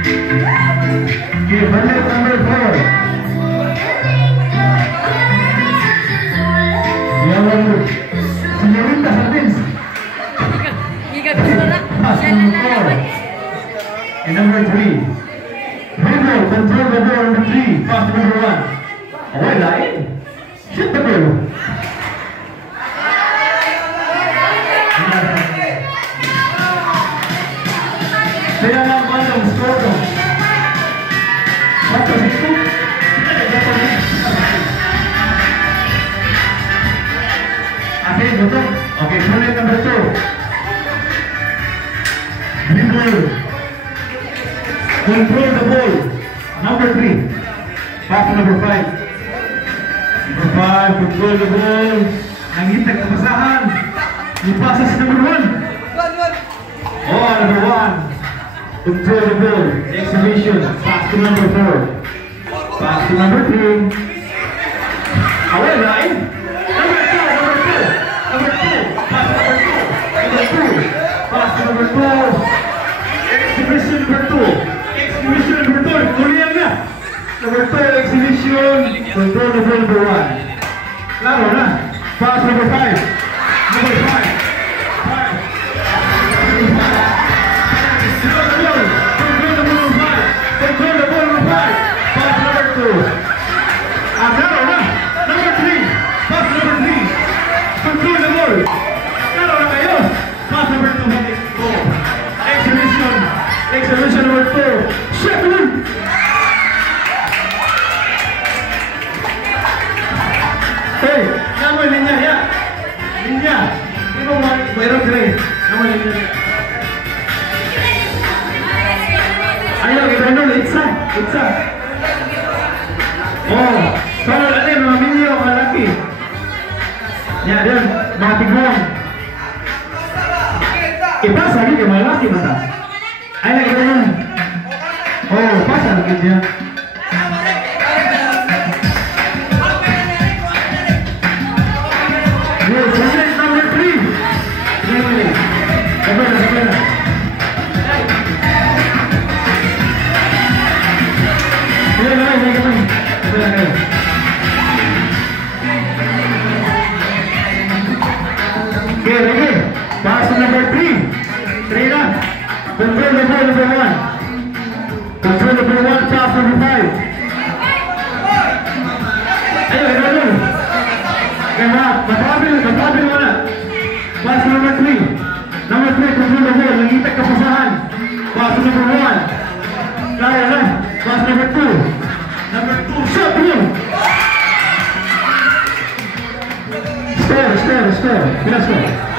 Okay, bandit number 4. Señorita Sartens. Pass number 4. And number 3. River, control the ball number 3. Pass number 1. Okay, lain. Shoot the ball. Kaya lang ba ang score ko? Bakit ito? Okay, betul. Okay, bullet number 2. Dribble. Control the ball. Number 3. Pass number 5. Number 5, control the ball. Nangitag kapasahan. Yung passes number 1. Oh, number 1. Control the ball. Exhibition. Pass to number 4. Pass to number 3. Away, right? Number 2. Number 2. Pass number 2. Number 2. Pass to number 2. Exhibition number 2. Exhibition number 2. Kulihan na. Number 2. Exhibition. Control the ball number 1. Laro na. Pass number 5. Number 5. Exhibition number 2. Shotgun. Hey, nama linya ya. Linya. Ini mau bayar grade. Nama linya. Ayo kita dulu Itza. Oh, kalau ada mga minyo malaki. Ya, dan mga tigong. Ipasa lagi ke malaki mata. Ayo kita dulu. Oh, pasa lagi dia. Yes, number 3. Sabana. Okay, ready? Pass number 3. 3 na. Control the ball number 1. Control the ball 1. Pass number 5. Ayo, dulu. Kaya, matabil mana? Pass number 3. Number 3, control the ball. Nangitak kapasahan. Pass number 1. Kaya na. Pass number 2. Number 2, shot him. Score. Bila score?